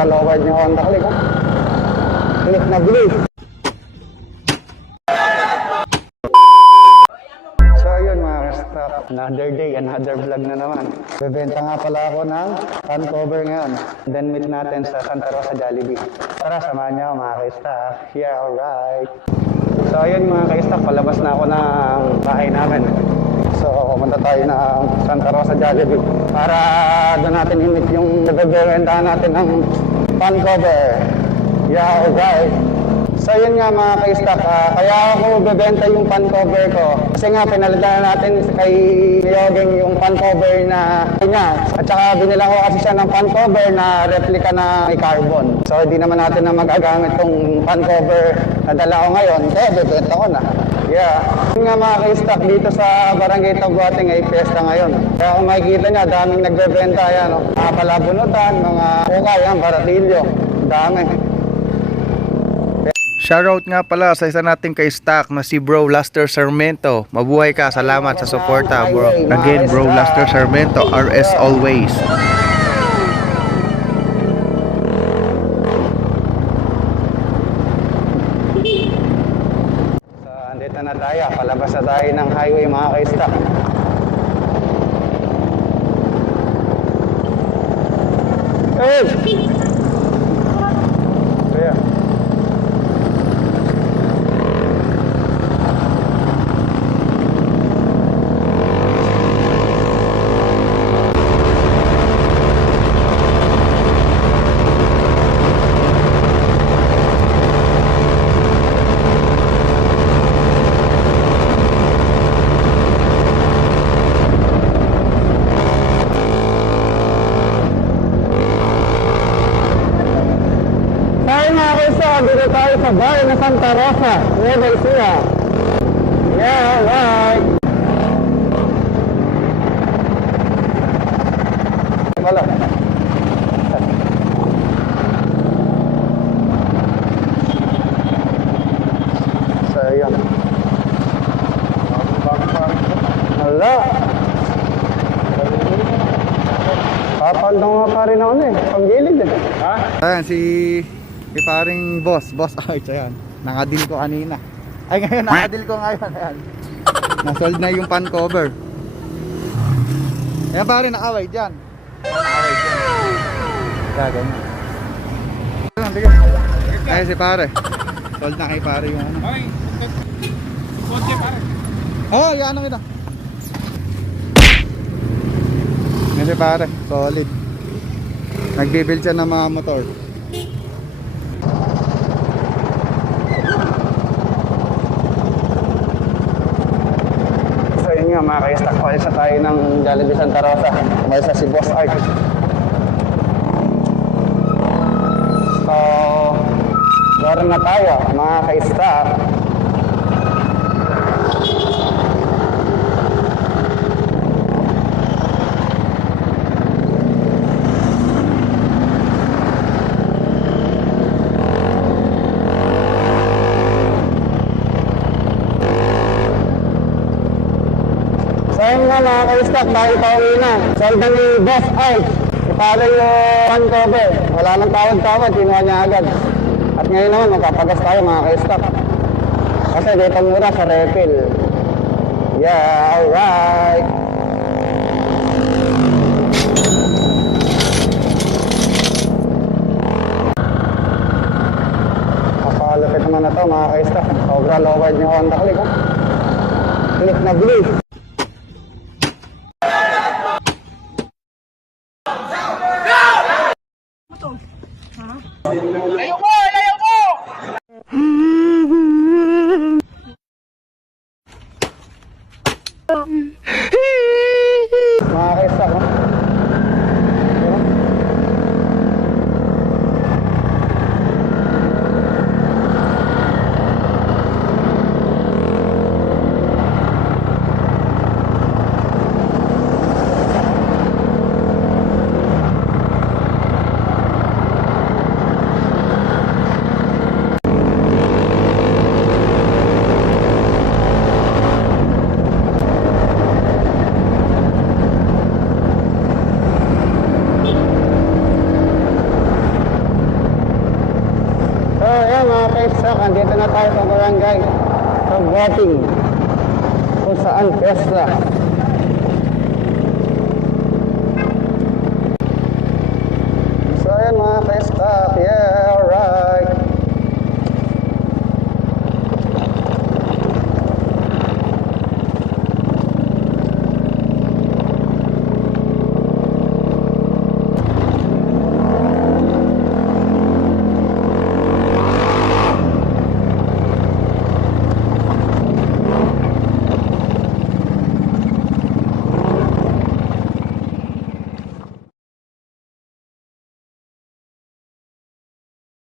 Cobra lowered yung Honda Click, ha? Click na blue. So yun mga ka-stock, another day, another vlog na naman. Bebenta nga pala ako ng fan cover ngayon. Then meet natin sa Santa Rosa Jollibee. Tara, samahan niyo ako mga ka-stock. Yeah, alright. So ayun mga ka-stock, palabas na ako ng bahay namin. So pumunta tayo ng Santa Rosa Jollibee para doon natin i-meet yung bebentahan natin ng fan cover. Yeah, alright. So yun nga mga ka-stock, kaya ako bebenta yung fan cover ko. Kasi nga pinalitan natin kay Yogeng yung fan cover na niya. At saka binila ko kasi siya ng fan cover na replica na may carbon. So hindi naman natin na magagamit tong fan cover na dala ko ngayon. Kaya bebenta ko na. Yeah. Yun nga mga ka-stock, dito sa Barangay Tabuating ay fiesta ngayon. Kaya kung makikita nyo, daming nagbebenta yan. Mga palabunutan, mga ukay, yan, baratilyo. Dami. Shoutout nga pala sa isa nating ka-stock na si Bro Laster Sarmento. Mabuhay ka, salamat sa suporta bro. Again Bro Laster Sarmento, RS always. So andito na tayo, palabas na tayo ng highway mga ka-stock. Hey! Kaya dito tayo sa bar na Santa Rosa, Nueva Ecija. Yeah, alright. Wala. So, yan. Wala. Papaldong nga pa rin ako na eh. Panggilid eh. Ha? Ayan si paring boss Arch, ayan. Nakadil ko kanina. Ay ngayon, nakadil ko ngayon, ayan. Nasold na yung fan cover. Ayan pare, nakaway dyan. Nakaway dyan. Ganyan. Ayan si pare. Sold na kay pare yung ano. Okay. Kotse pare. Oh, yan ang kita. Ayan si pare, solid. Nagbibuild siya ng mga motor. Nga mga ka-stock, palis na tayo ng Jollibee Santa Rosa. Kumalis na si Boss Art. So doon na tayo mga ka-stock. So yun nga mga ka-stock, dahil pauwi na. Solda ni Boss Art. Ipalo yung fan cover. Wala nang tawad-tawad, kinuha niya agad. At ngayon naman, magpapagas tayo mga ka-stock. Kasi dito mura sa refill. Yeah, alright. Kapalapit naman na to mga ka-stock. Sobra lowered yung Honda Click, ha? Click na blue. Layo mo! Layo mo! Mga ka-stock, ha? mga kaisak, andito na tayo sa barangay sa voting kung saan pesta